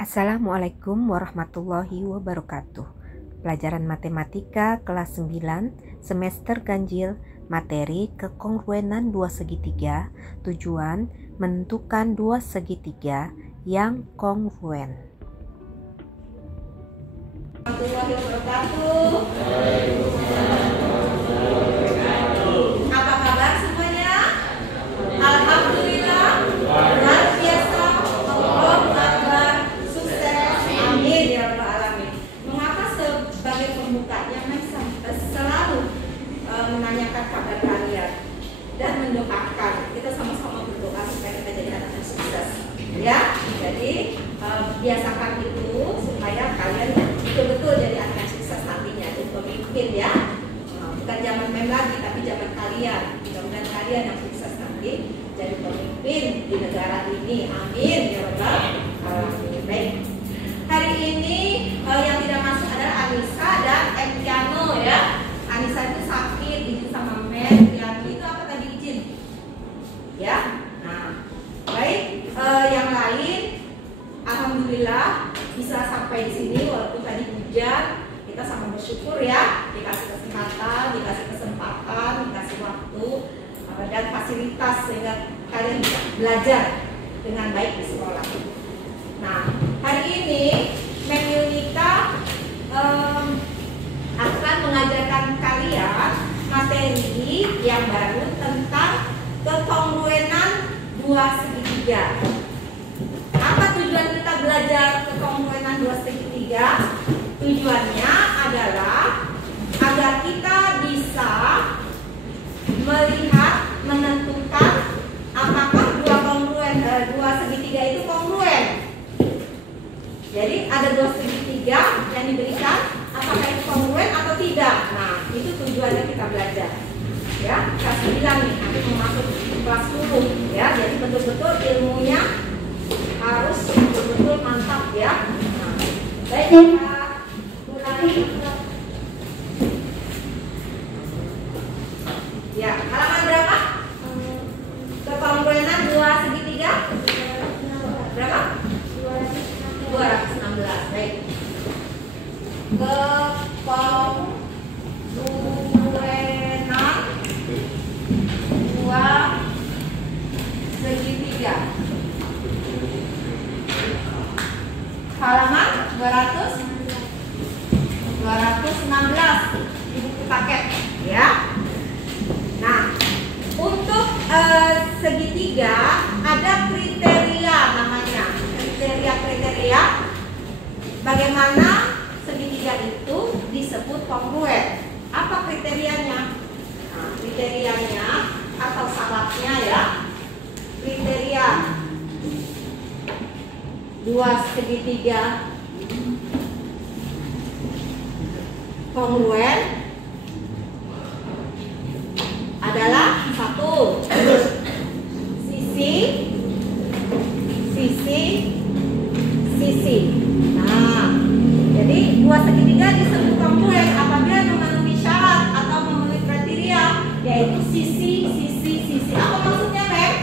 Assalamualaikum warahmatullahi wabarakatuh. Pelajaran matematika kelas 9 semester ganjil, materi kekongruenan dua segitiga, tujuan menentukan dua segitiga yang kongruen. Warahmatullahi wabarakatuh. Apa kabar semuanya? Alhamdulillah, luar biasa. Allahu Akbar, sukses. Amin ya rabbal alamin. Mengapa sebagai pembukanya saya selalu menanyakan kabar kalian dan mendoakan. Kita sama-sama berdoa supaya kita jadi anak yang sukses. Ya, jadi biasakan itu supaya kalian betul-betul jadi anak yang sukses nantinya, jadi pemimpin ya. Bukan zaman mem lagi, tapi zaman kalian. Mudah-mudahan kalian yang sukses nanti jadi pemimpin di negara ini. Amin ya rabbal alamin. Baik. Hari ini yang tidak masuk adalah Anissa dan Etiano ya. Anissa itu sakit, izin sama Mem. Etiano itu apa tadi izin? Ya. Nah, baik. Yang lain, alhamdulillah bisa sampai di sini walaupun tadi hujan. Kita sama bersyukur ya, dikasih kesempatan, dikasih waktu dan fasilitas sehingga kalian bisa belajar dengan baik di sekolah. Nah, hari ini Mem Yunita akan mengajarkan kalian materi yang baru tentang kekongruenan dua segitiga. Apa tujuan kita belajar kekongruenan dua segitiga? Tujuannya adalah agar kita bisa melihat, menentukan apakah dua segitiga itu kongruen. Jadi ada dua segitiga yang diberikan, apakah itu kongruen atau tidak. Nah, itu tujuannya kita belajar. Ya, kelas 9 nih, nanti mau masuk kelas 10 ya. Jadi betul-betul ilmunya harus betul-betul mantap ya. Nah, baik, kita mulai. Ya, halaman berapa? Kekongruenan dua segitiga? Berapa? 216. Baik. Kekongruenan dua segitiga. Halaman 216 di buku paket ya. Nah, untuk segitiga ada kriteria namanya. Kriteria bagaimana segitiga itu disebut kongruen. Apa kriterianya? Nah, kriterianya atau syaratnya ya. Kriteria dua segitiga kongruen adalah satu, sisi. Nah, jadi dua segitiga disebut kongruen apabila memenuhi syarat atau memenuhi kriteria, yaitu sisi. Apa maksudnya, Mem?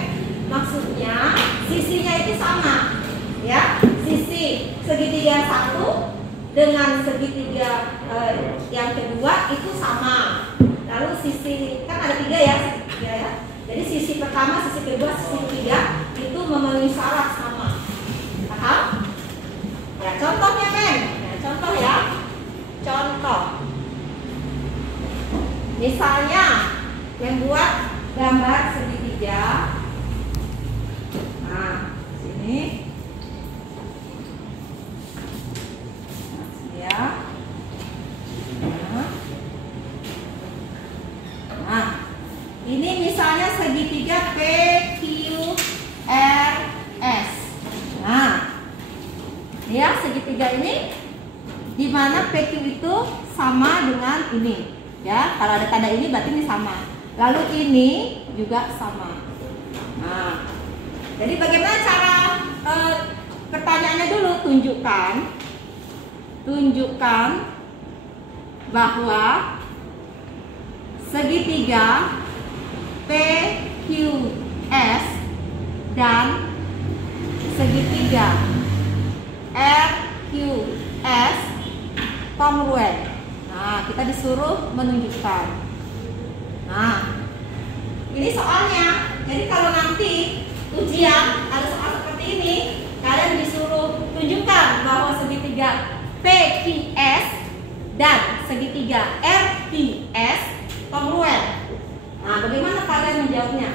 Maksudnya sisinya itu sama, ya. Sisi segitiga satu dengan segitiga yang kedua itu sama. Lalu sisi, kan ada tiga ya, jadi sisi pertama, sisi kedua, sisi ketiga itu memenuhi syarat sama. Paham? Ya, contohnya Mem. Ya, contoh ya. Contoh. Misalnya membuat gambar segitiga. Nah, sini. Ya. Nah, ini misalnya segitiga PQRS. Nah, ya segitiga ini di mana PQ itu sama dengan ini. Ya, kalau ada tanda ini berarti ini sama. Lalu ini juga sama. Nah, jadi bagaimana cara pertanyaannya dulu? Tunjukkan bahwa segitiga PQS dan segitiga kongruen. Nah, kita disuruh menunjukkan. Nah, ini soalnya. Jadi kalau nanti ujian ada soal seperti ini, kalian disuruh tunjukkan bahwa segitiga PQS dan segitiga RQS kongruen. Nah, bagaimana kalian menjawabnya?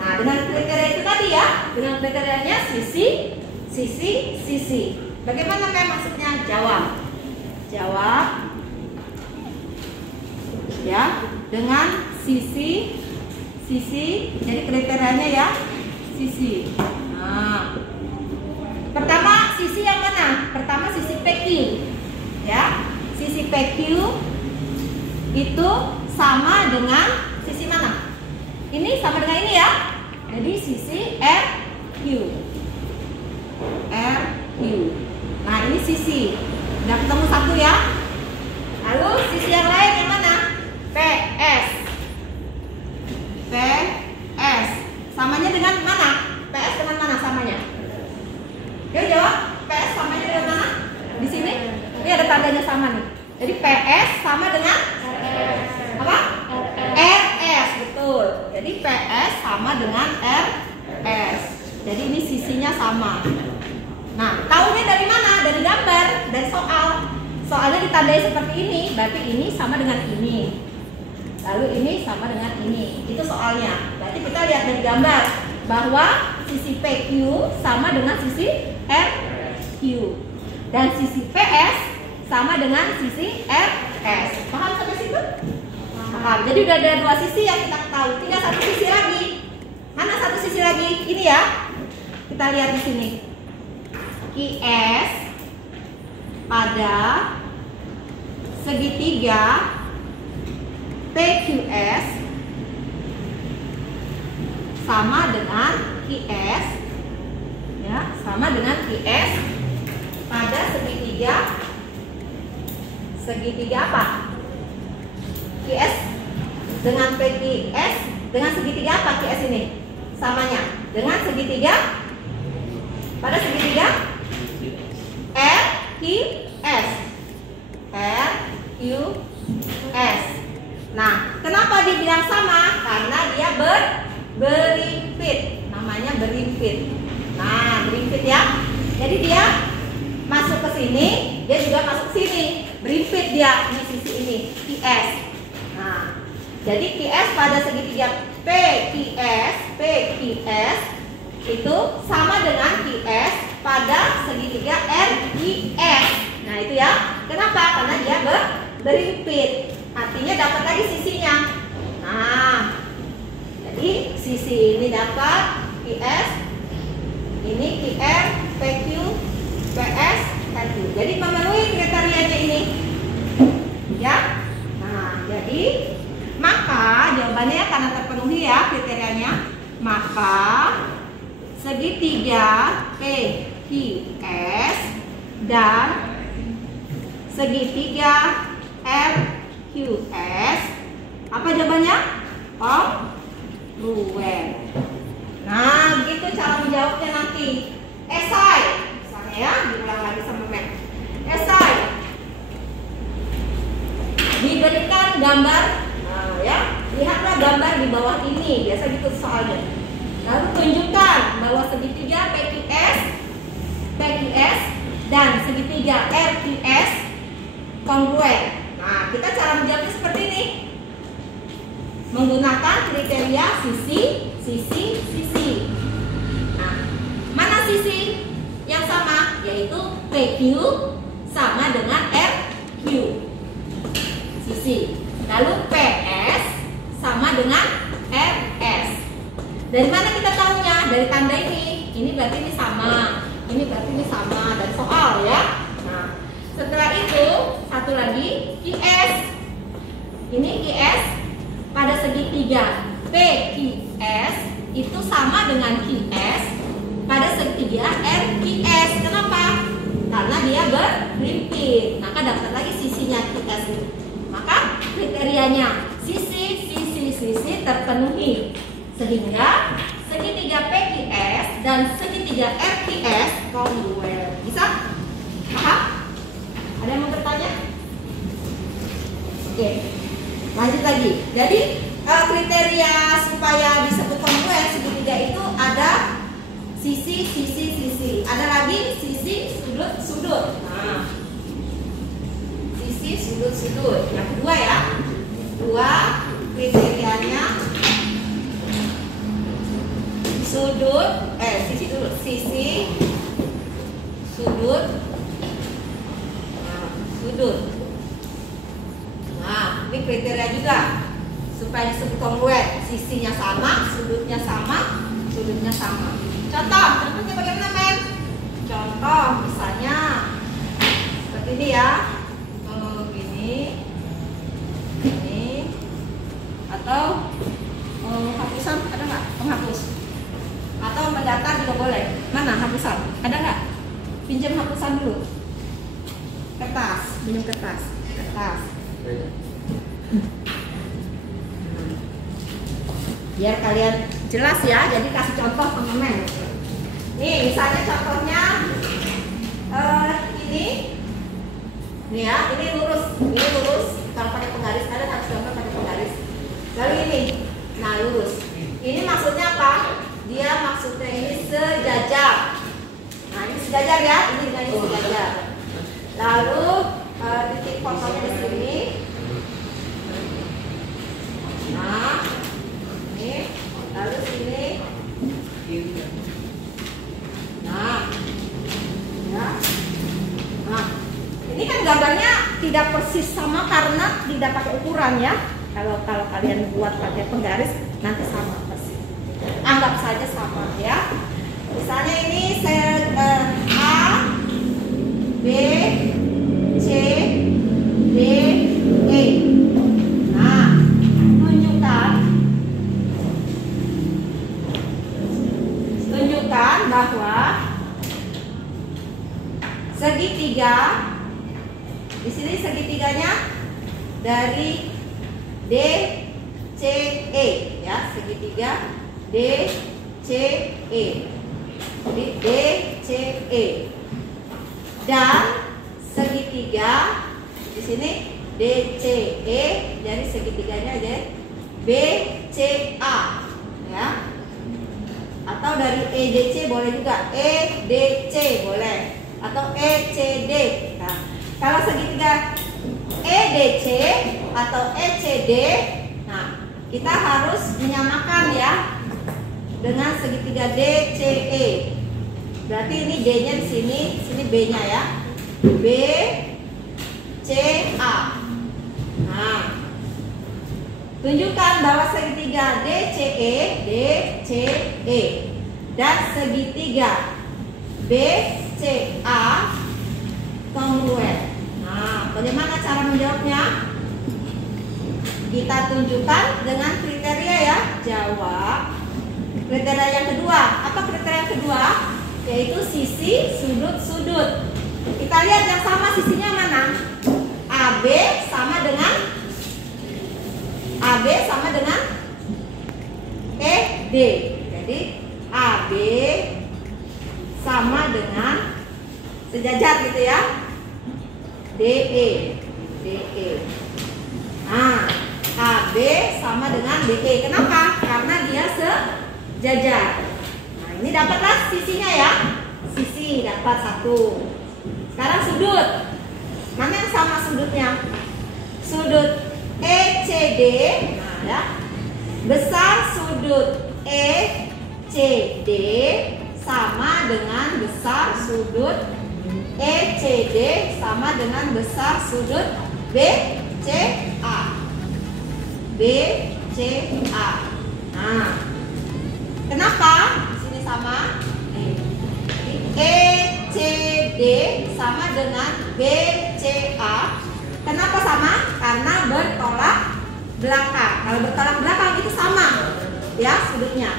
Nah, dengan kriteria itu tadi ya, dengan kriterianya sisi, sisi, sisi. Bagaimana kalian maksudnya? Jawab ya, dengan sisi, sisi. Jadi kriterianya ya sisi. Nah, pertama sisi yang mana? Pertama sisi PQ ya. Sisi PQ itu sama dengan sisi mana? Ini sama dengan ini ya. Jadi sisi RQ. Nah, ini sisi. Udah ketemu satu ya. Lalu sisi yang lain yang mana? PS. Samanya dengan mana? PS dengan mana samanya? Yuk jawab. PS samanya dengan mana? Di sini. Ini ada tandanya sama nih. Jadi PS sama dengan apa? RS, betul. Jadi PS sama dengan RS. Jadi ini sisinya sama. Nah, tahunya dari mana? Dari gambar, dari soal. Soalnya ditandai seperti ini, berarti ini sama dengan ini. Lalu ini sama dengan ini. Itu soalnya. Berarti kita lihat dari gambar bahwa sisi PQ sama dengan sisi RQ. Dan sisi PS sama dengan sisi RS. Paham sampai situ? Paham. Jadi udah ada dua sisi yang kita tahu. Tinggal satu sisi lagi. Mana satu sisi lagi? Ini ya. Kita lihat di sini. QS pada segitiga PQS sama dengan QS ya, sama dengan QS pada segitiga apa? QS dengan PQS dengan segitiga apa QS ini? Samanya dengan segitiga pada segitiga RQS. Nah, kenapa dibilang sama? Karena dia berimpit. Namanya berimpit. Nah, berimpit ya. Jadi dia masuk ke sini, dia juga masuk sini. Berimpit dia di sisi ini, QS. Nah, jadi QS pada segitiga PQS itu sama dengan QS pada segitiga RQS. Nah, itu ya. Kenapa? Karena dia berimpit. Artinya dapat lagi sisinya. Nah, jadi sisi ini dapat QS, ini QR, PQ, PS, RQ. Jadi memenuhi kriterianya ini. Ya. Nah, jadi maka jawabannya karena terpenuhi ya kriterianya, maka segitiga PQS dan segitiga RQS apa jawabannya? Kongruen. Nah, gitu cara menjawabnya nanti. Esai, misalnya ya, diulang lagi sama Mek. Esai diberikan gambar, nah ya, lihatlah gambar di bawah ini, biasa gitu soalnya. Lalu tunjukkan bahwa segitiga PQS dan segitiga RQS kongruen. Nah, kita cara menjawabnya seperti ini. Menggunakan kriteria sisi. Nah, mana sisi yang sama? Yaitu PQ sama dengan RQ. Sisi. Lalu PS sama dengan RS. Dari mana kita tahunya? Dari tanda ini. Ini berarti ini sama. Ini berarti ini sama. Dari soal ya. Nah, setelah itu satu lagi QS. Ini QS pada segitiga PQS itu sama dengan QS pada segitiga RQS. Kenapa? Karena dia berimpit. Maka dapat lagi sisinya QS ini. Maka kriterianya sisi terpenuhi. Sehingga segitiga PQS dan segitiga RQS kongruen. Bisa? Paham? Ada yang mau bertanya? Oke, lanjut lagi. Jadi kriteria supaya disebut kongruen segitiga itu ada sisi, ada lagi sisi, sudut. Nah, sisi, sudut. Yang kedua ya, dua kriterianya sisi dulu, sudut, sudut. Nah, ini kriteria juga supaya disebut kongruen, sisinya sama, sudutnya sama. Contohnya bagaimana, men? Contoh misalnya seperti ini ya, gini, atau hapusan ada nggak? Penghapus atau mendatar juga boleh. Mana hapusan? Ada nggak? Pinjam hapusan dulu. Pinjam kertas. Biar kalian jelas ya, jadi kasih contoh teman-teman. Nih misalnya contohnya ini ya, ini lurus. Kalau pakai penggaris ada harus gambar pakai penggaris. Lalu ini, nah lurus. Ini maksudnya apa? Dia maksudnya ini sejajar. Nah ini sejajar ya, ini dengan ini sejajar. Lalu titik fotonya di sini. Nah, ini, lalu sini. Nah, ya. Nah, ini kan gambarnya tidak persis sama karena tidak pakai ukuran ya. Kalau kalian buat pakai penggaris nanti sama persis. Anggap saja sama ya. Misalnya ini saya A, B, C, D, E. Nah, tunjukkan bahwa segitiga di sini segitiganya dari D, C, E ya, segitiga D, C, E. Jadi D, C, E. Dan segitiga di sini D, C, E, jadi segitiganya aja B, C, A ya. Atau dari E, D, C boleh juga, E, D, C boleh, atau E, C, D. Nah, kalau segitiga E, D, C atau E, C, D, nah kita harus menyamakan ya dengan segitiga D, C, E. Berarti ini D-nya di sini B-nya ya. B, C, A. Nah, tunjukkan bahwa segitiga D, C, E dan segitiga B, C, A kongruen. Nah, bagaimana cara menjawabnya? Kita tunjukkan dengan kriteria ya. Jawab. Kriteria yang kedua. Apa kriteria yang kedua? Yaitu sisi, sudut. Kita lihat yang sama sisinya mana? AB sama dengan ED. Jadi AB sama dengan sejajar gitu ya. DE. Nah, AB sama dengan DE. Kenapa? Karena dia sejajar. Nah, ini dapatlah sisinya ya. Sisi dapat 1. Sekarang sudut. Mana yang sama sudutnya? Sudut ECD. Nah, ya. Besar sudut ECD sama dengan besar sudut ECD sama dengan besar sudut BCA. Nah, kenapa di sini sama? ECD sama dengan BCA. Kenapa sama? Karena bertolak belakang. Kalau bertolak belakang itu sama ya sudutnya.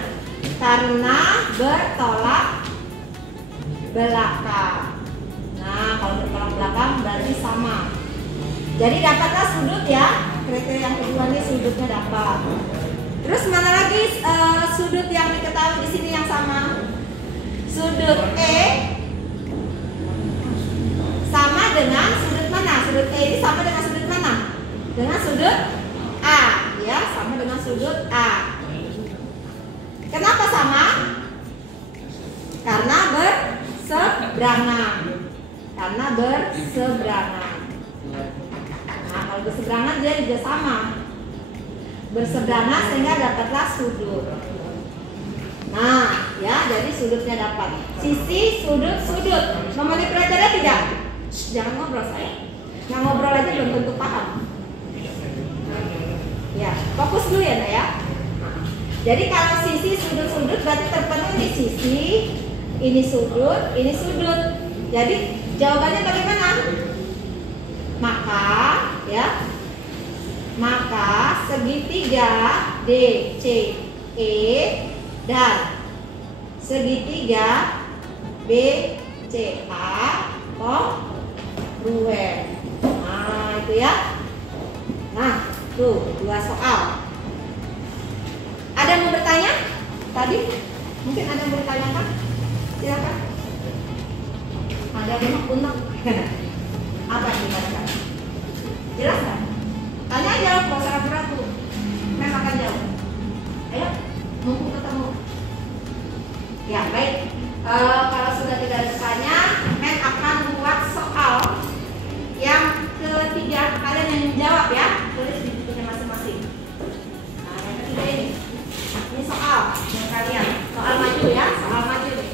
Karena bertolak belakang. Nah, kalau bertolak belakang berarti sama. Jadi dapatlah sudut ya. Kriteria yang kedua nih sudutnya dapat. Terus mana lagi sudut yang diketahui di sini yang sama? Sudut E sama dengan sudut mana? Sudut E ini sama dengan sudut mana? dengan sudut A, ya, sama dengan sudut A. Kenapa sama? Karena berseberangan. Karena berseberangan. Nah, kalau berseberangan dia juga sama. Berseberangan sehingga dapatlah sudut. Nah, ya, jadi sudutnya dapat. Sisi, sudut, sudut. Memanipulatornya tidak? Shh, jangan ngobrol saya. Yang ngobrol aja belum tentu paham. Ya, fokus dulu ya, Nak ya. Jadi kalau sisi, sudut, sudut berarti terpenuhi sisi, ini sudut, ini sudut. Jadi jawabannya bagaimana? Maka, ya, maka segitiga DCE dan segitiga BCA kongruen. Nah, itu ya. Nah, tuh 2 soal. Ada yang mau bertanya? Tadi mungkin ada yang mau bertanyakan? Silakan. Ada yang mau unek? Apa yang dibaca? Jelas kan? Tanya aja, nggak usah ragu-ragu. Mem akan jawab. Ayo, mumpung ketemu. Ya, baik. Kalau sudah tidak ada tanya, Mem akan buat soal yang ketiga. Kalian yang jawab ya, tulis di bukunya masing-masing. Nah, yang ketiga ini. Ini soal yang kalian. Soal maju ya, soal maju nih.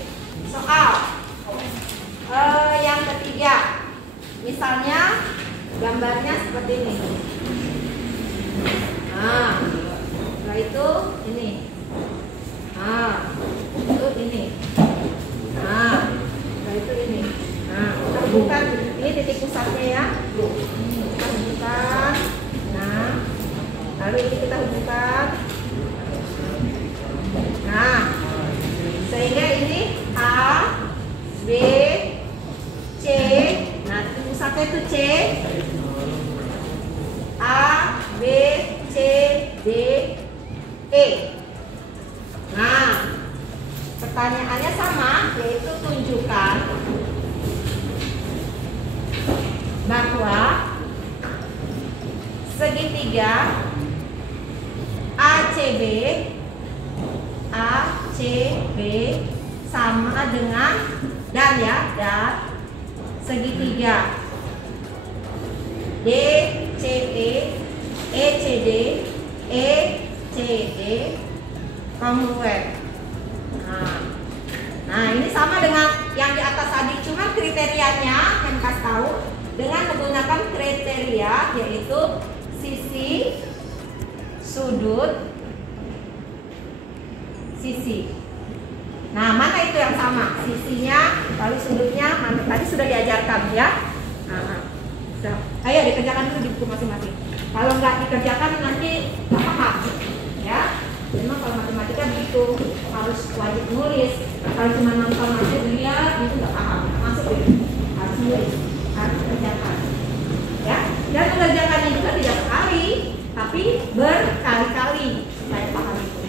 Soal yang ketiga. Misalnya gambarnya seperti ini. Nah, setelah itu ini. Nah, itu ini. Nah, setelah itu ini. Nah, kita hubungkan. Ini titik pusatnya ya. Kita hubungkan. Nah, lalu ini kita hubungkan. Nah, sehingga ini A, B, C. Nah, titik pusatnya itu C. A, B, C, D, E. Nah, pertanyaannya sama, yaitu tunjukkan bahwa segitiga ACB sama dengan dan segitiga DCE, ECD, ECD kongruen. Nah, ini sama dengan yang di atas tadi, cuma kriterianya yang kasih tahu dengan menggunakan kriteria yaitu sisi, sudut, sisi. Nah, mana itu yang sama? Sisinya, lalu sudutnya, mana? Tadi sudah diajarkan ya. Ayo dikerjakan dulu di buku masing-masing. Kalau nggak dikerjakan nanti nggak paham, ya. Memang kalau matematika begitu, harus wajib nulis. Kalau cuma nonton aja lihat itu nggak paham, masuk gitu. Harus nulis, harus kerjakan. Ya, dan mengerjakannya juga tidak sekali, tapi berkali-kali supaya paham itu.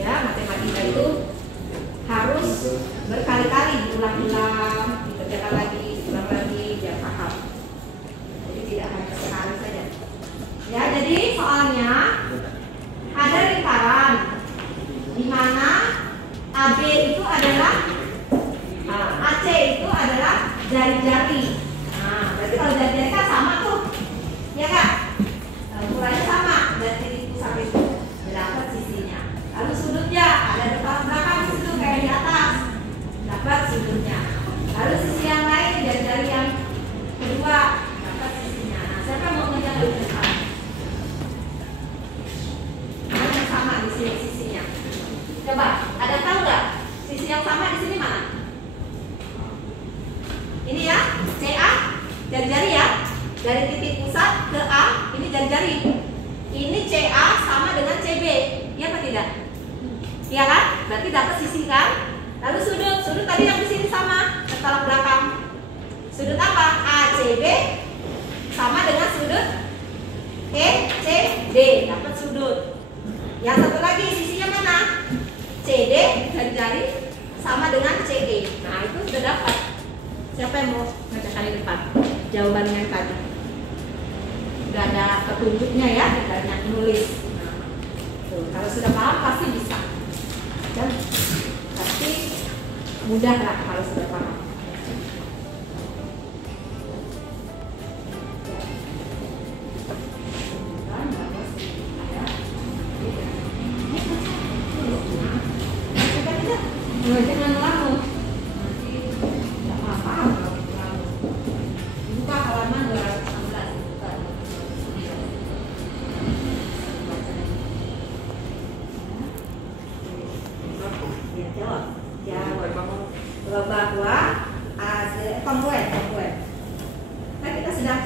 Ya, matematika itu harus berkali-kali diulang-ulang, dikerjakan lagi, diulang lagi, biar paham. Jadi tidak hanya sekali saja. Ya, jadi soalnya ada lingkaran di mana AB itu adalah AC itu adalah jari-jari. Nah, berarti kalau jari-jari kan sama tuh, ya kan? Ukurannya sama dari titik pusat itu, dapat sisinya. Lalu sudutnya ada depan belakang di situ kayak di atas, dapat sudutnya. Lalu sisi yang lain jari-jari yang kedua dapat sisinya. Nah, siapa mau mengejar dulu sekarang? Mana yang sama di sini sisinya? Coba, ada tahu nggak sisi yang sama di sini mana? Ini ya, CA, jari-jari ya, dari titik pusat ke A, ini jari-jari. Ini CA sama dengan CB, iya apa tidak? Iya kan? Berarti dapat sisi kan? Lalu sudut tadi yang di sini sama, setelah belakang. Sudut apa? ACB sama dengan sudut ECD, dapat sudut. Yang satu lagi sisinya mana? CD, jari-jari sama dengan CE. Nah, itu sudah dapat. Siapa yang mau ngajakan di depan? Jawabannya yang tadi. sudah ada petunjuknya ya, banyak nulis. Nah, tuh, kalau sudah paham pasti bisa. Dan pasti mudah lah kalau sudah paham. Jangan lama. Nanti tidak apa-apa kalau lama. Buka halaman 216. Ya, jawab. Bahwa kongruen. Nah, kita sedang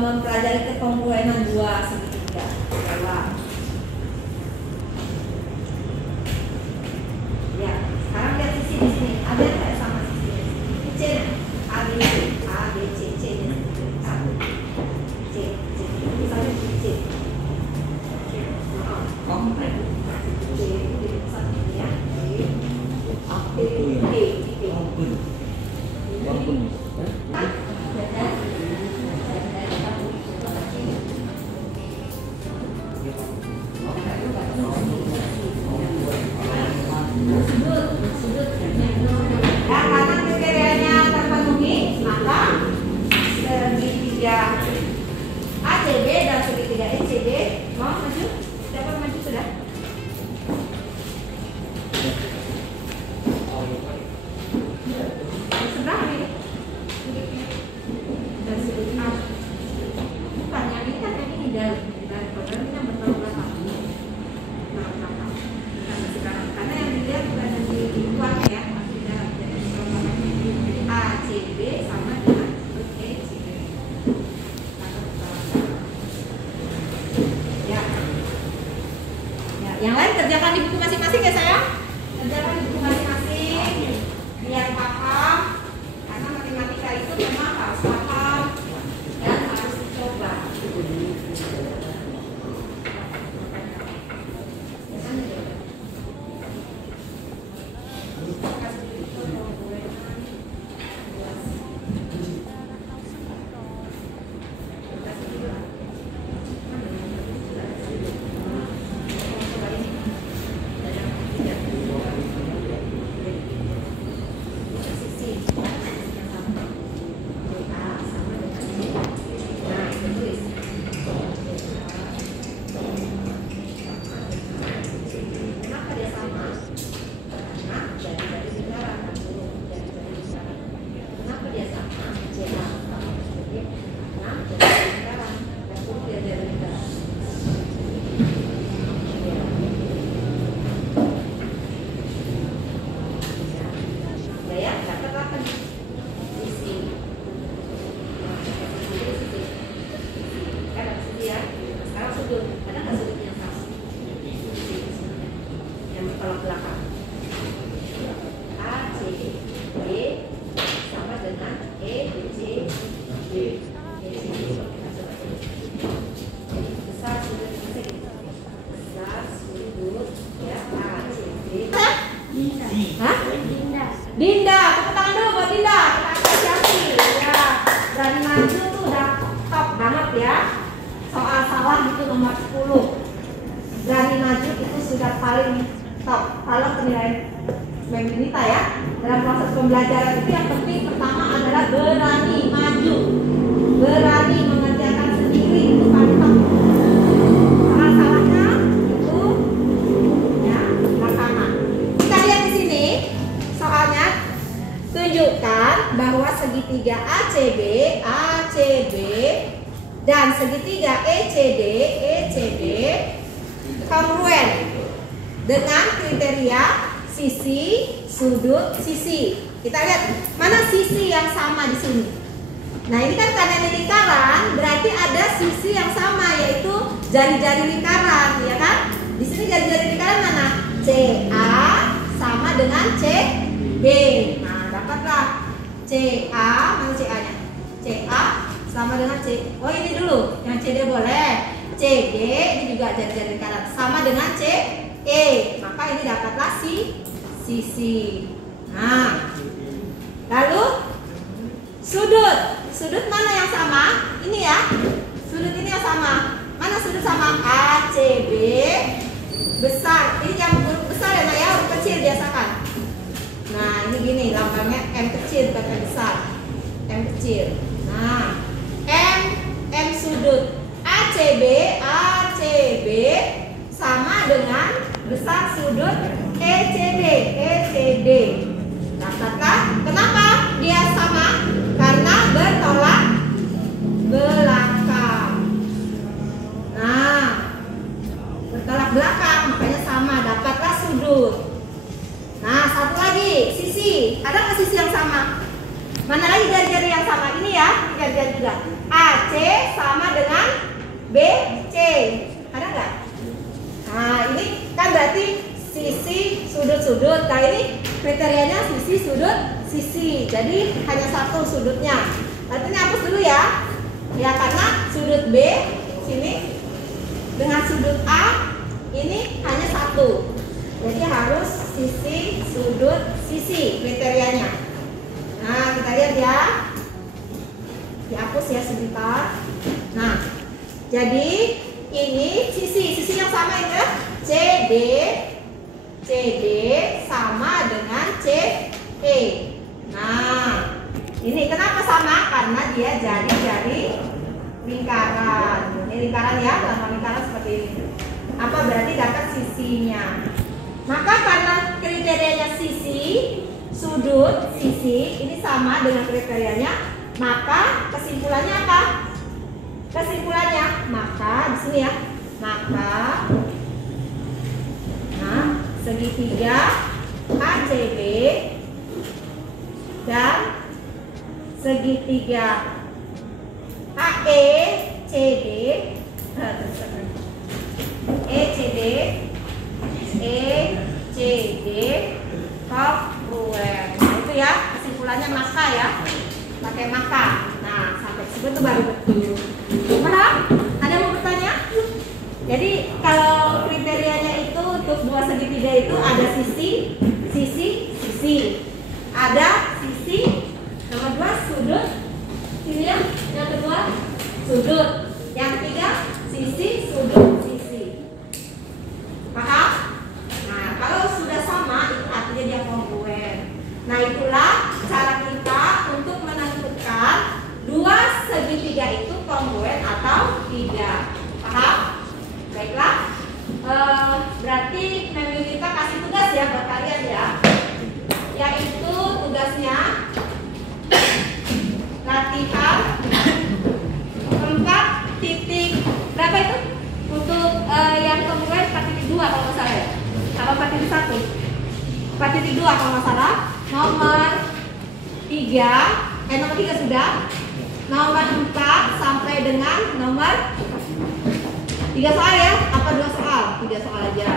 mempelajari kekongruenan dua segitiga. Jawab. Ya, sekarang lihat sisi di sini. Ada nggak sama sisi? C, A, B, C, A, B, C, C, satu, C, C, itu saja C. Komplek. C, satu ya. A, B, B, B. Karena kriterianya terpenuhi, maka segitiga ACB dan segitiga ECB mau maju? Siapa maju sudah? Seberapa ini? Dan segitiga bukan yang ini kan yang ini dari program ini yang bertolak belakang. Karena yang dilihat bukan yang di luarnya ya, masih di dalam. Jadi ACB sama dengan ECB. Ya. Ya, yang lain kerjakan di buku masing-masing ya sayang. Kerjakan di buku masing-masing biar paham. Karena matematika itu memang harus paham dan harus dicoba. Dinda, tepuk tangan dulu buat Dinda. Kita apresiasi. Ya, dan maju tuh udah top banget ya. Soal salah itu nomor 10. Berani maju itu sudah paling top. Kalau penilaian Meminita ya, dalam proses pembelajaran itu yang penting pertama adalah berani maju, berani mengerjakan sendiri, itu paling top. Salah-salahnya itu ya belakangan. Kita lihat di sini soalnya tunjukkan bahwa segitiga ACB dan segitiga ECD kongruen dengan kriteria sisi, sudut, sisi. Kita lihat mana sisi yang sama di sini. Nah ini kan karena ini lingkaran, berarti ada sisi yang sama yaitu jari-jari lingkaran, ya kan? Di sini jari-jari lingkaran mana? CA sama dengan CB. Nah dapatlah CA, mana CA-nya? CA sama dengan C. Oh ini dulu, yang CD boleh. CD ini juga jari-jari lingkaran sama dengan CE. Maka ini dapatlah sisi. Nah, lalu sudut mana yang sama? Ini ya, Sudut ini yang sama. Mana sudut sama? ACB besar. Ini yang huruf besar ya, Nak ya, huruf kecil biasakan. Nah, ini gini, lambangnya M kecil bukan M besar. M kecil. Nah, M sudut ACB sama dengan besar sudut ECD. Dapatlah. Kenapa dia sama? Karena bertolak belakang. Nah, bertolak belakang makanya sama. Dapatlah sudut. Nah, satu lagi, sisi. Ada nggak sisi yang sama? Mana lagi jari-jari yang sama? Ini ya, jari-jari juga. AC sama dengan BC. Ada nggak? Nah, ini kan berarti sisi, sudut-sudut. Nah, ini kriterianya sisi, sudut, sisi. Jadi hanya satu sudutnya. Berarti ini hapus dulu ya. Ya, karena sudut B sini dengan sudut A ini hanya satu. Jadi harus sisi, sudut, sisi kriterianya. Nah, kita lihat ya. Dihapus ya sebentar. Nah, jadi ini sisi yang sama ini ya. CD sama dengan CE. Nah, ini kenapa sama? Karena dia jari-jari lingkaran. Ini lingkaran ya, lambang lingkaran seperti ini. Apa berarti dapat sisinya? Maka karena kriterianya sisi, sudut, sisi ini sama dengan kriterianya, maka kesimpulannya apa? Kesimpulannya, maka di sini ya, maka segitiga ACB dan segitiga AECD kongruent. Nah, itu ya kesimpulannya maka ya, pakai maka. Nah, sampai situ itu baru betul. Paham? Ada yang mau bertanya? Jadi kalau kriterianya itu untuk dua segitiga itu ada sisi, ada sisi, nomor dua sudut, sini ya, yang kedua sudut, yang ketiga sisi, sudut, sisi. Paham? Nah, kalau sudah sama itu artinya dia kongruen. Nah, itulah cara kita untuk menentukan dua segitiga itu kongruen atau tidak. Paham? Baiklah. Berarti minggu kita kasih tugas ya buat kalian ya. Yaitu tugasnya latihan 4 titik berapa itu? Untuk yang kongruen 4.2 kalau nggak salah ya. Apa 4.1? 4.2 kalau nggak salah. Nomor 3 sudah. Nomor 4 sampai dengan nomor 3 soal ya? Apa 2 soal? 3 soal aja.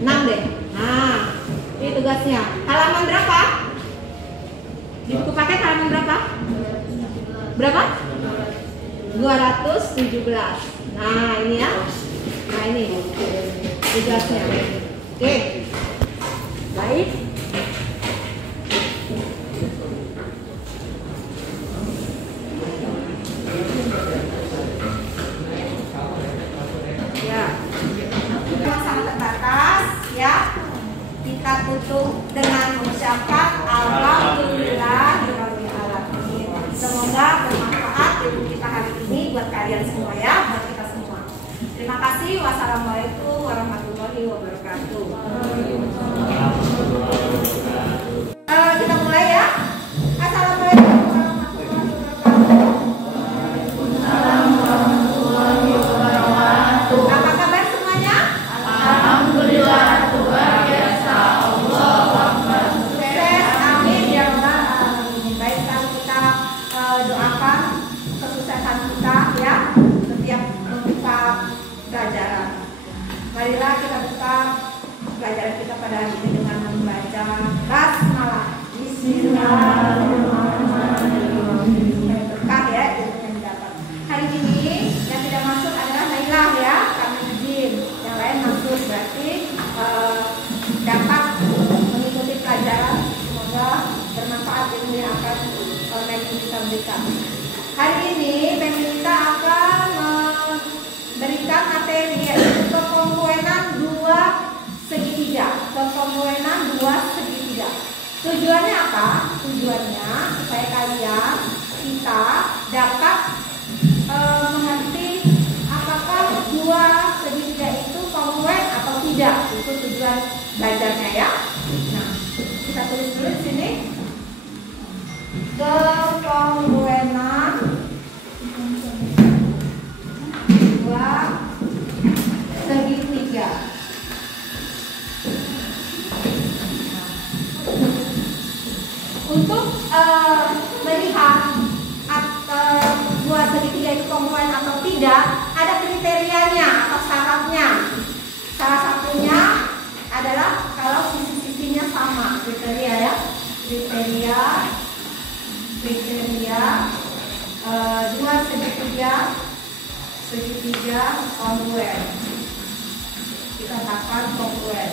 6 deh. Nah, ini tugasnya. Halaman berapa? Di buku paket halaman berapa? Berapa? 217. Nah, ini ya. Nah, ini tugasnya. Oke. Baik. Kita tutup dengan mengucapkan alhamdulillahirabbil alamin. Semoga bermanfaat ilmu kita hari ini buat kalian semua ya, buat kita semua. Terima kasih. Wassalamualaikum warahmatullahi wabarakatuh. Kita mulai ya. Assalamualaikum warahmatullahi wabarakatuh. Apa kabar semuanya? Alhamdulillah. Marilah kita buka pelajaran kita pada hari ini dengan membaca basmalah. Bismillahirrahmanirrahim. Berkah ya ilmu yang didapat. Hari ini yang tidak masuk adalah Nailah ya, karena izin. Yang lain masuk, berarti dapat mengikuti pelajaran. Semoga bermanfaat ilmu yang akan Naila bisa berikan. Hari ini Pemita akan memberikan materi yaitu kekongruenan dua segitiga. Kekongruenan dua segitiga. Tujuannya apa? Tujuannya supaya kita dapat mengerti apakah dua segitiga itu kongruen atau tidak. Itu tujuan belajarnya ya. Nah, kita tulis dulu di sini. Kekongruenan dua segitiga. Untuk melihat dua segitiga itu kongruen atau tidak, ada kriterianya atau syaratnya. Salah satunya adalah kalau sisi-sisinya sama. Kriteria ya, kriteria dua segitiga kongruen. Kita katakan kongruen.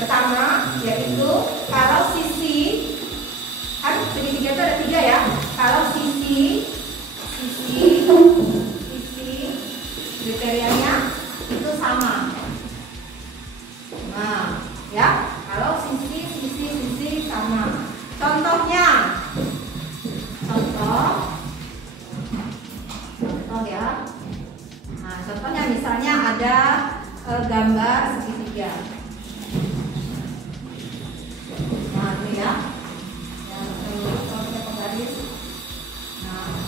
Pertama yaitu kalau sisi segitiga itu ada tiga ya. Kalau sisi kriterianya itu sama. Nah, ya, kalau sisi sama. Contohnya, contoh ya. Nah, contohnya misalnya ada gambar segitiga. Nah, ini ya. Kalau kita penggaris. Nah,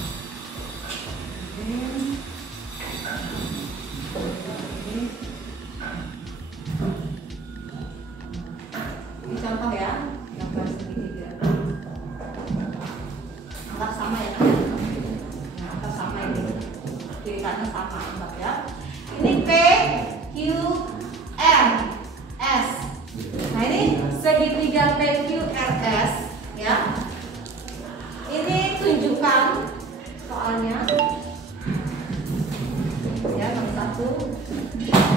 ini contoh ya, gambar segitiga. Anggap sama ya kan? Nah, anggap sama ini. Kirikannya sama, anggap ya. Ini P, Q, R, S. Nah, ini segitiga P, Q, R, S ya. Ini tunjukkan soalnya. Ya, nomor 1.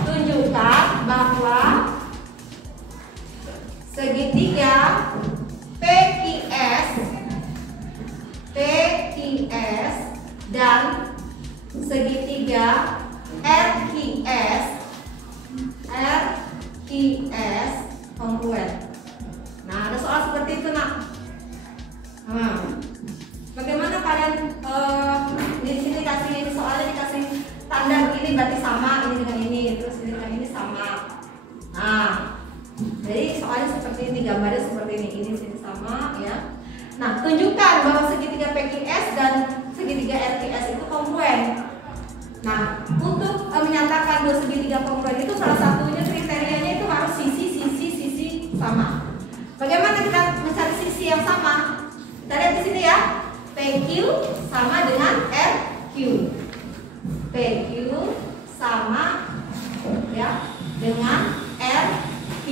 Tunjukkan bahwa segitiga PQS dan segitiga RQS kongruen. Nah, ada soal seperti itu nak. Nah, bagaimana kalian di sini kasih soalnya dikasih tanda begini berarti sama, ini dengan ini, terus ini dengan ini sama. Nah, jadi soalnya seperti ini, gambarnya seperti ini sini sama ya. Nah, tunjukkan bahwa segitiga PQS dan segitiga RQS itu kongruen. Nah, untuk menyatakan dua segitiga kongruen itu salah satunya kriterianya itu harus sisi sama. Bagaimana kita mencari sisi yang sama? Kita lihat di sini ya. PQ sama dengan RQ. PQ sama ya dengan RQ.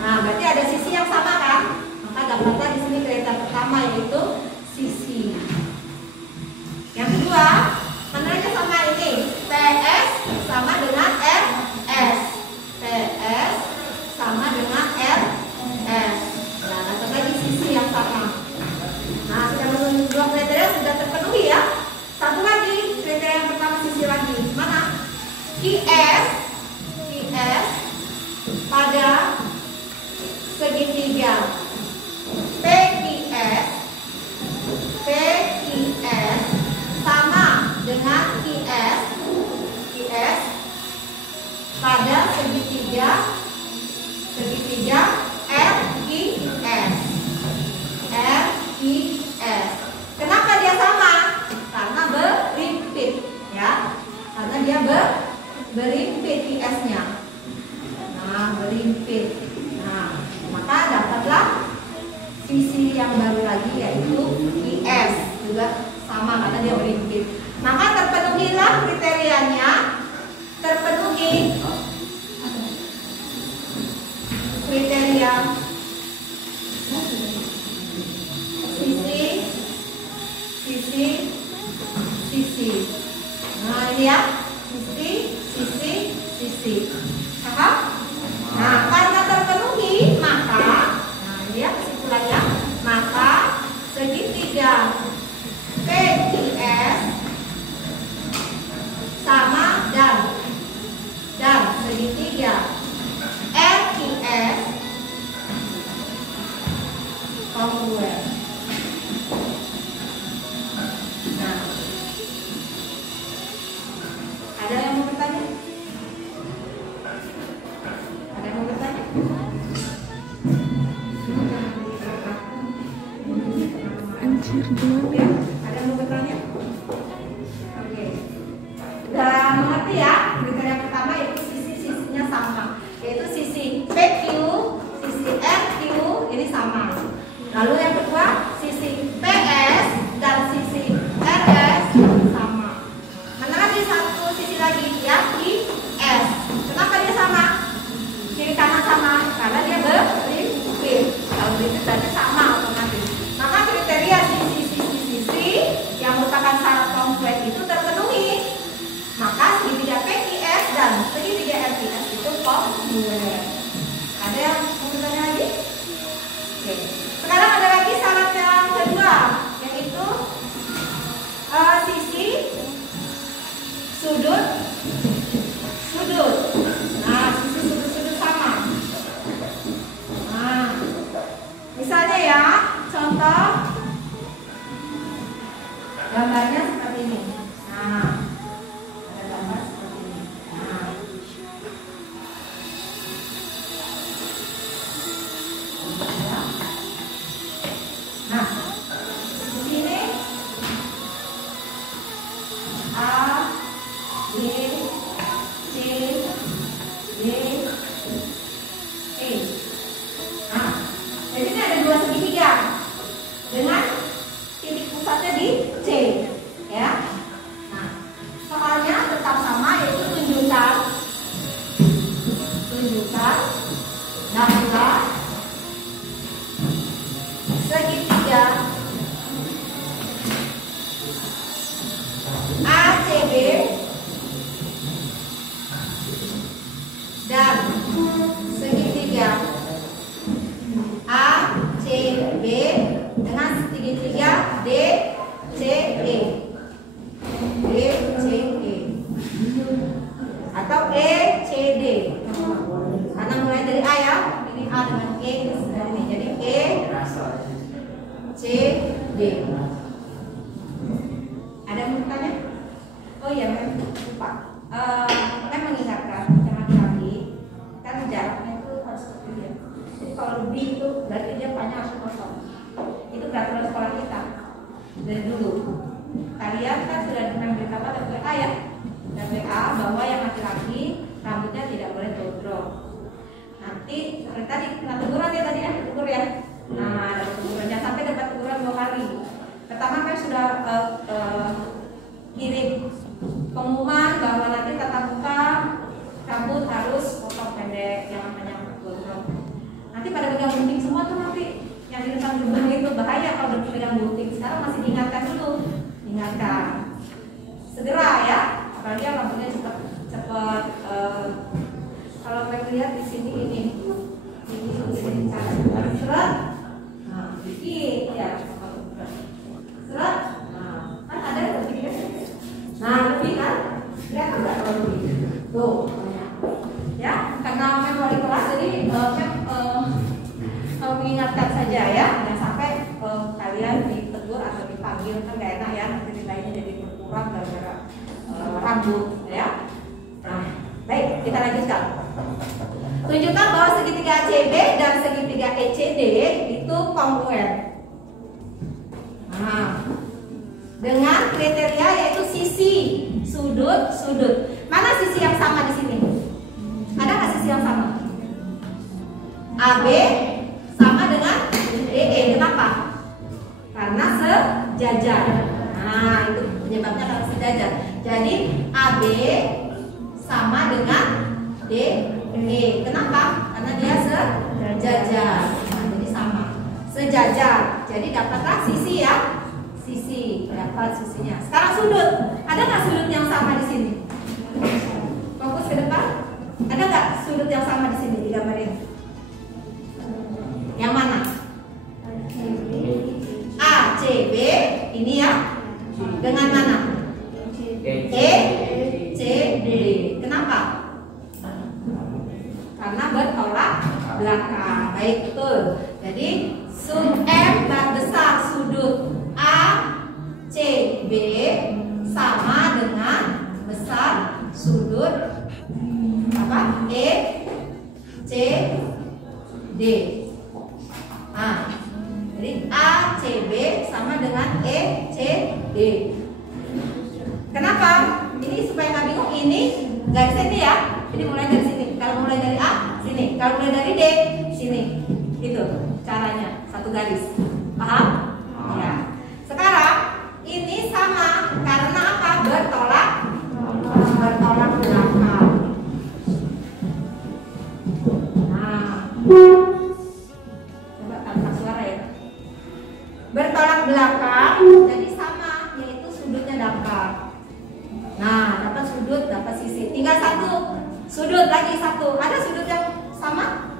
Nah, berarti ada sisi yang sama kan? Maka dapatlah di sini kriteria pertama yaitu sisi. Yang kedua, menariknya sama ini. PS sama dengan RS. PS sama dengan RS. Nah, dapat lagi sisi yang sama. Nah, sudah memenuhi dua kriteria sudah terpenuhi ya. Satu lagi kriteria yang pertama sisi lagi. Mana? QS pada segitiga PQS sama dengan QS pada segitiga RQS. Kenapa dia sama? Karena berimpit ya. Karena dia berimpit QS-nya. Nah, berimpit. Nah, maka dapatlah sisi yang baru lagi yaitu IS juga sama karena dia berimpit. Maka terpenuhilah kriterianya, terpenuhi kriteria sisi. Nah, ini ya, sisi. Paham? Nah, karena terpenuhi maka Anjir, gimana? Ada yang mau bertanya? Oke. Udah mengerti ya? Kriteria pertama yaitu sisi-sisinya sama, yaitu sisi PQ, sisi RQ ini sama. Lalu yang kedua, sisi PS dan sisi RS sama. Mana lagi satu sisi lagi ya, IS. Kenapa dia sama? Kiri kanan sama karena dia berlimpit. Kalau berlimpit berarti sama otomatis. Maka kriteria sisi yang merupakan syarat kongruen itu terpenuhi. Maka segitiga PQS dan segitiga RQS itu kongruen. Ada yang mau bertanya lagi? Oke. Sekarang ada lagi syarat yang kedua, yaitu sisi sudut. Nah, sisi sudut sama. Nah, misalnya ya, contoh gambarnya seperti ini. Nah, ada gambar seperti ini. Nah, di sini A, B, C, D, E. Nah, di sini ada dua segitiga dengan titik pusatnya di C, ya. Nah, soalnya tetap sama, yaitu tunjukkan dahulu segitiga ACB dan segitiga ACB dengan segitiga DCE atau ECD, karena mulai dari A ya, ini A dengan E dari ini, jadi ECD. Ada yang mau bertanya? Oh iya, lupa. Mengingatkan yang laki-laki kan jaraknya itu harus seperti dia. Jadi kalau lebih itu berarti dia panjang harus kosong. Itu peraturan sekolah kita dari dulu. Kalian kan sudah memberitahu dari WA ya, dan WA bahwa yang laki-laki rambutnya tidak boleh gondrong. Nanti seperti tadi kena teguran ya tadi ya, tegur ya. Nah, ada tegurannya sampai dapat teguran 2 kali. Pertama kan sudah kirim pengumuman bahwa nanti tatap muka rambut harus potong pendek, jangan panjang gondrong. Nanti pada pegang gunting semua tuh nanti yang di depan gerbang itu bahaya kalau udah pegang gunting. Sekarang masih diingatkan dulu, ingatkan segera ya, apalagi yang rambutnya cepat. Kalau kalian lihat di sini ini seret, nah dikit ya, seret, kan ada lebih kan? Nah lebih kan? Kelihatan nggak kalau lebih? Tuh, ya, karena memori kelas jadi mengingatkan saja ya, jangan sampai kalian ditegur atau dipanggil kan nggak enak ya, nanti nilainya jadi berkurang gara-gara rambut ya. Nah, baik, kita lanjutkan. Tunjukkan bahwa segitiga ACB dan segitiga ECD itu kongruen. Nah, dengan kriteria yaitu sisi sudut. Mana sisi yang sama di sini? Ada nggak sisi yang sama? AB sama dengan DE. Kenapa? Karena sejajar. Nah, itu penyebabnya karena sejajar. Jadi AB sama dengan DE. Kenapa? Karena dia sejajar. Nah, jadi sama. Sejajar. Jadi dapatlah sisi ya. Sisi, dapat sisinya. Sekarang sudut. Ada nggak sudut yang sama di sini? Fokus ke depan. Ada nggak sudut yang sama di sini digambarin? Yang mana? ACB ini ya. Dengan mana? ECD. Kenapa? Karena bertolak belakang. Baik, betul. Jadi M besar sudut ACB sama dengan besar sudut ECD. D. Nah, jadi ACB sama dengan ECD. Kenapa? Ini supaya nggak bingung, ini garisnya ini ya. Jadi mulai dari sini. Kalau mulai dari A, sini. Kalau mulai dari D, sini. Itu caranya, satu garis. Paham? Ya. Sekarang ini sama karena apa? Bertolak belakang. Nah, coba tambah suara ya. Bertolak belakang, jadi sama, yaitu sudutnya dapat. Nah, dapat sudut, dapat sisi. Tinggal satu sudut lagi satu. Ada sudut yang sama?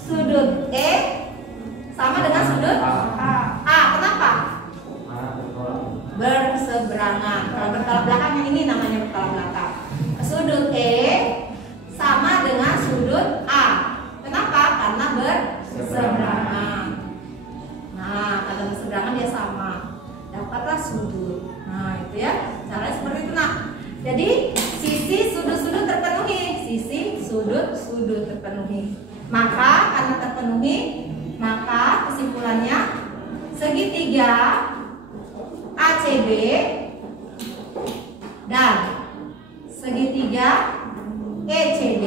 Sudut E sama dengan sudut A. Kenapa? Berseberangan. Kalau bertolak belakang yang ini namanya bertolak belakang. Sudut E sama dengan sudut A. Kenapa? Karena berseberangan. Nah, kalau berseberangan dia sama. Dapatlah sudut. Nah, itu ya. Caranya seperti itu. Nah, jadi sisi sudut-sudut terpenuhi. Sisi sudut-sudut terpenuhi. Maka karena terpenuhi, maka kesimpulannya segitiga ACB dan segitiga ECD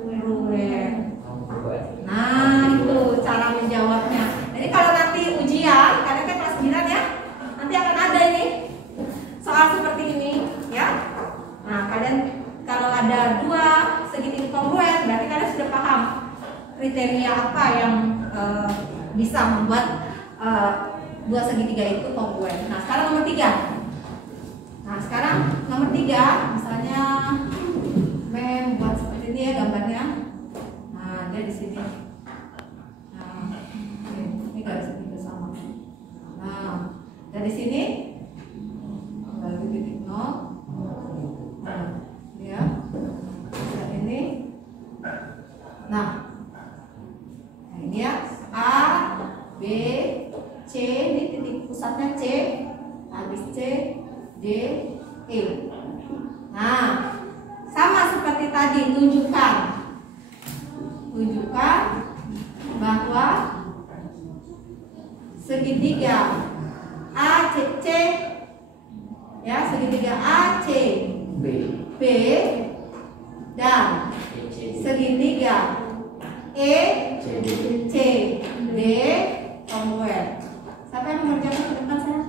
kongruent. Nah, itu cara menjawabnya. Jadi kalau nanti ujian, kalian kan kelas 9 ya, nanti akan ada ini soal seperti ini ya. Nah, kalian kalau ada dua segitiga kongruent, berarti kalian sudah paham kriteria apa yang bisa membuat dua segitiga itu kongruent. Nah, sekarang nomor 3. Nah, sekarang nomor 3, misalnya membuat seperti ini ya gambarnya. Nah, dia di sini. Nah, ini garis ini sama. Nah, dari sini dari titik 0. Nah, ya. Dan ini. Nah, ini ya. A, B, C, ini titik pusatnya C, habis C, D, E. Nah, sama seperti tadi, tunjukkan bahwa segitiga ACC ya, segitiga AC B dan segitiga ECD kongruent. Siapa yang mengerjakan ke depan saya?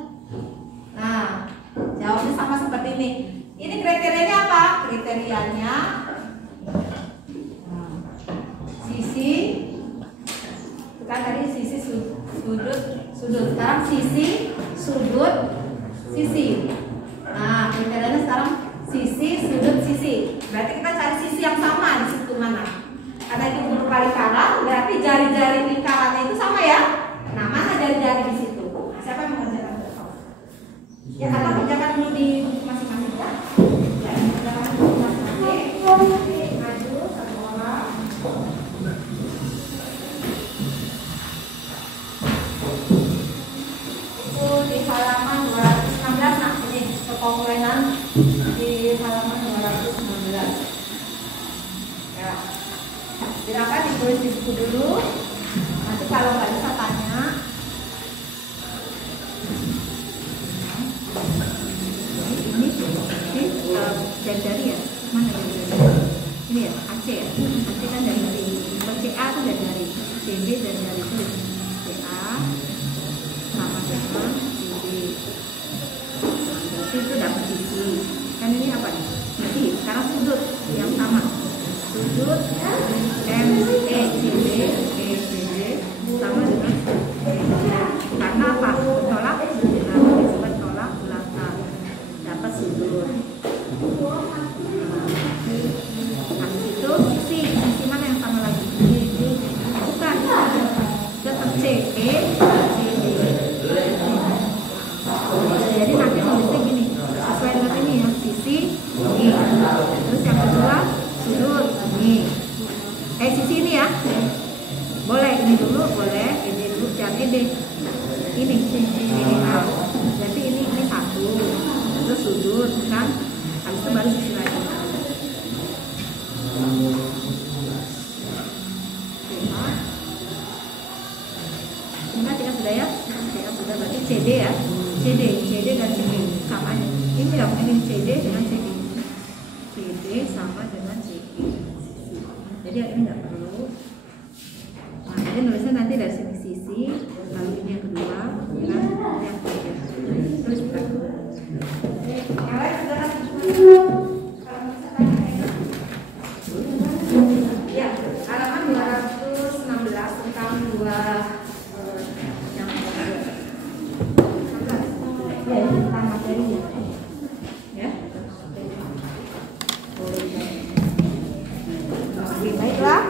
Nah, jawabnya sama seperti ini. Ini kriterianya apa? Kriterianya sisi, itu kan tadi sisi sudut. Sekarang sisi sudut sisi. Nah, kriterianya sekarang sisi sudut sisi. Berarti kita cari sisi yang sama di situ mana? Karena itu berupa lingkaran, berarti jari-jari lingkarannya itu sama ya. Nah, mana jari-jari di situ? Siapa yang mengerjakan? Ya, atau kerjakan dulu di masing-masing ya. Ya, kerjakan dulu masing-masing. Maju satu orang. Itu di halaman 216. Nah, ini kekongruenan di halaman 216. Ya. Silakan ditulis di buku dulu. Nanti kalau nggak bisa tanya. Ini jari-jari ya? Mana jari-jari? Ini ya, AC ya? AC kan jari-jari. Kalau CA itu jari-jari. CB jari-jari itu CA sama dengan CB. Nah, berarti itu dapat sisi. Kan ini apa nih? Sisi. Sekarang sudut yang sama. Sudut MECD sama dengan karena apa? Bertolak belakang dapat sudut. Habis itu sisi mana yang sama lagi? Bukan, tetap CE CD. Jadi nanti tulisnya gini, sesuai dengan ini ya, sisi ini. Terus yang kedua sudut ini. Sisi ini ya. Boleh ini dulu, boleh ini dulu, jangan ini. Ini sisi ini A. Jadi ini satu. Terus sudut kan. Habis itu baru sisi lagi. sama dengan CB. Jadi ini nggak perlu. Nah, jadi nulisnya nanti dari sini sisi, lalu ini yang kedua, ya, yang ketiga. Terus berapa? Ya, halaman 216 tentang dua yang tentang materi ya. Baiklah,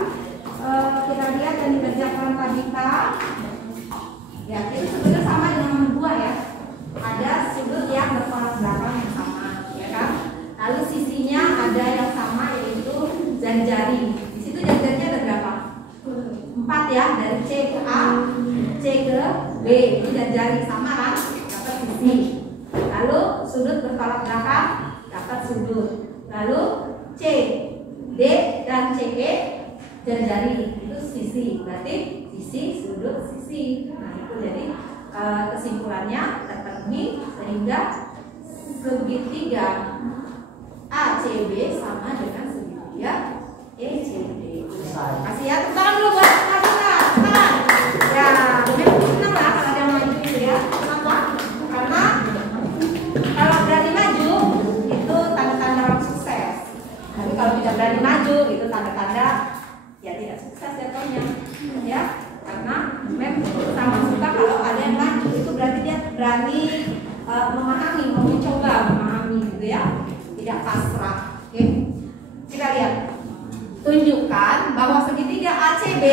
kita lihat dan dikerjakan Pradita. Ya, itu sebenarnya sama dengan nomor 2 ya. Ada sudut yang bertolak belakang yang sama, ya kan? Lalu sisinya ada yang sama, yaitu jari-jari. Di situ jari-jarinya ada berapa? 4 ya, dari C ke A, C ke B. Ini jari-jari sama kan? Dapat sisi. Lalu sudut bertolak belakang dapat sudut. Lalu C, D dan CE jari-jari itu sisi. Berarti sisi, sudut, sisi. Nah, itu jadi kesimpulannya terpenuhi sehingga segitiga ACB sama dengan segitiga ECD. Kasih ya, tepuk tangan dulu buat Pradita. Tangan. Ya, memang senang lah kalau ada maju itu ya. Kenapa? Karena kalau berani maju itu tanda-tanda orang sukses. Tapi kalau tidak berani maju itu tanda-tanda ya tidak sukses jatuhnya. Ya, karena memang sama suka kalau ada yang maju itu berarti dia berani memahami, mau mencoba memahami gitu ya. Tidak pasrah. Oke. Kita lihat. Tunjukkan bahwa segitiga ACB,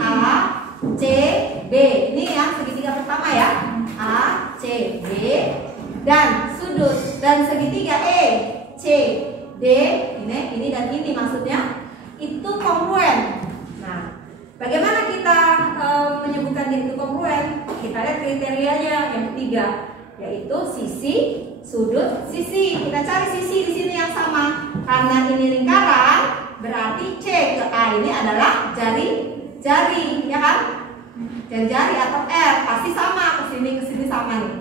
ACB ini yang segitiga pertama ya, ACB dan sudut dan segitiga ECD ini dan ini maksudnya itu kongruen. Nah, bagaimana kita menyebutkan itu kongruen? Kita lihat kriterianya yang ketiga, yaitu sisi, sudut, sisi. Kita cari sisi di sini yang sama. Karena ini lingkaran, berarti C ke A ini adalah jari-jari, ya kan? Jari-jari atau R pasti sama, ke sini sama nih.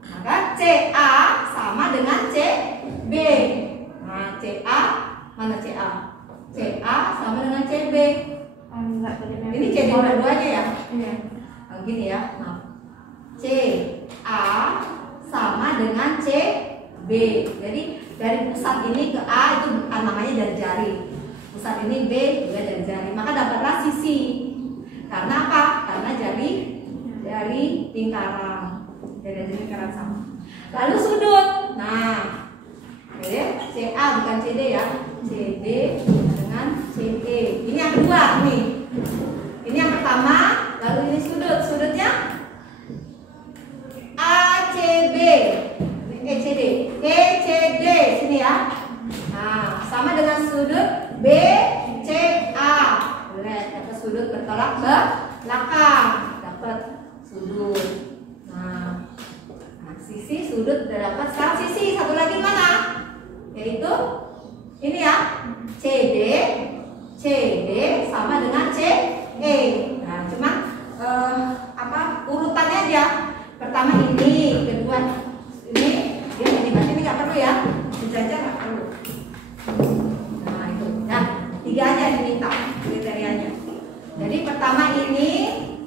Maka CA sama dengan CB. Nah, CA mana CA? CA sama dengan CB. Ini CD dua-duanya ya? Nah, gini ya. Nah, CA sama dengan CB. Jadi dari pusat ini ke A itu namanya jari-jari. Pusat ini B juga jari-jari. Maka dapatlah sisi. Karena apa? Karena jari lingkaran. Jari lingkaran sama. Lalu sudut. Nah, CA bukan CD ya. CD dengan CE. Ini yang kedua nih. Ini yang pertama. Lalu ini sudut. Sudutnya ACB. ECD. ECD sini ya. Nah, sama dengan sudut BCA. Lihat, dapat sudut bertolak belakang. Dapat sudut. Nah, sisi sudut udah dapat. Sekarang sisi satu lagi mana? Yaitu ini ya. CD sama dengan CE. Nah, cuma urutannya aja. Pertama ini, kedua ini, dia ini nggak perlu ya. Dijajah nggak perlu. Nah itu, ya 3 aja diminta kriterianya. Jadi pertama ini,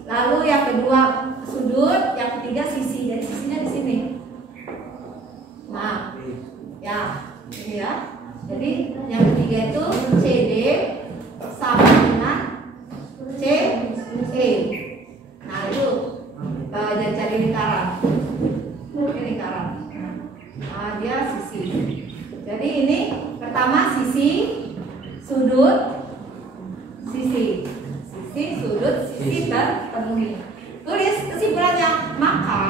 lalu yang kedua sudut, yang ketiga sisi. Jadi sisinya di sini. Nah, ya ini ya. Jadi yang ketiga itu CD sama dengan CE. Nah itu jari lingkaran. Ini lingkaran. Nah dia sisi. Jadi ini pertama sisi, sudut, sisi. Sisi, sudut, sisi terpenuhi. Tulis kesimpulannya. Maka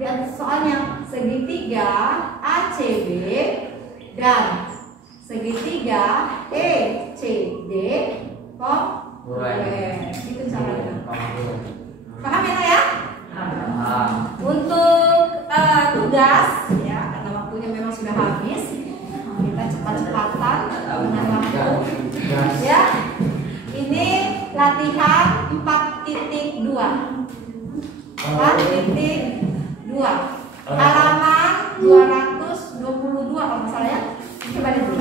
lihat soalnya segitiga ACB dan segitiga ECD kongruen. Itu caranya. Paham ya? Untuk tugas ya, karena waktunya memang sudah habis, kita cepat-cepatan dengan waktu. Ya, ini latihan 4.2. 4.2 halaman 222 kalau nggak salah ya. Coba lihat dulu.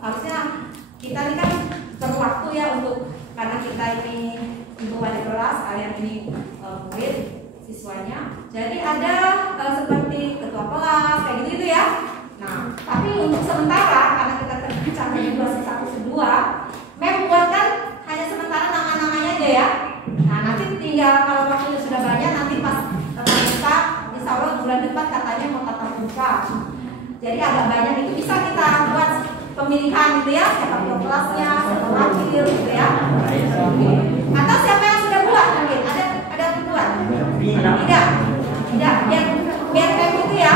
harusnya kita ini kan perlu waktu ya untuk, karena kita ini untuk ada kelas, kalian ini murid siswanya, jadi ada seperti ketua kelas kayak gitu ya. Nah, tapi untuk sementara karena kita tercapai 2 membuatkan hanya sementara nama-namanya aja ya. Nah, nanti tinggal kalau waktunya sudah banyak, nanti pas tatap muka, insya Allah bulan depan katanya mau tatap muka. Jadi agak banyak itu bisa kita buat pemilihan gitu ya, siapa ketua kelasnya, siapa wakil gitu ya. Atau siapa yang sudah buat mungkin ada yang buat? Tidak, biar kayak gitu ya.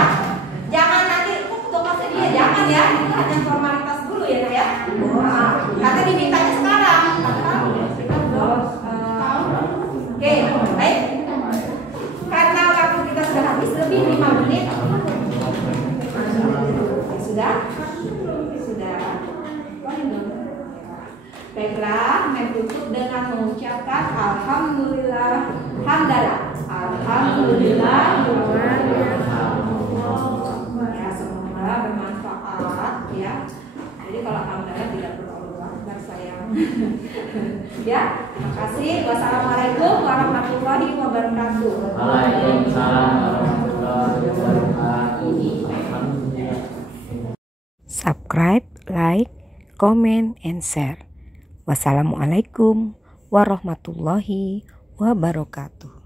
Jangan nanti ketua kelasnya dia, jangan ya, itu hanya formalitas dulu ya ya. Nah, karena dimintanya sekarang. Kita belum. Oke, baik. Karena waktu kita sudah habis lebih 5 menit. Sudah. Baiklah, tutup dengan mengucapkan alhamdulillah, hamdalah. Alhamdulillah, ya semoga bermanfaat ya. Jadi kalau alhamdulillah tidak perlu Akbar sayang. Ya, terima kasih. Wassalamualaikum warahmatullahi wabarakatuh. Waalaikumsalam warahmatullahi wabarakatuh. Subscribe, like, comment, and share. Wassalamualaikum warahmatullahi wabarakatuh.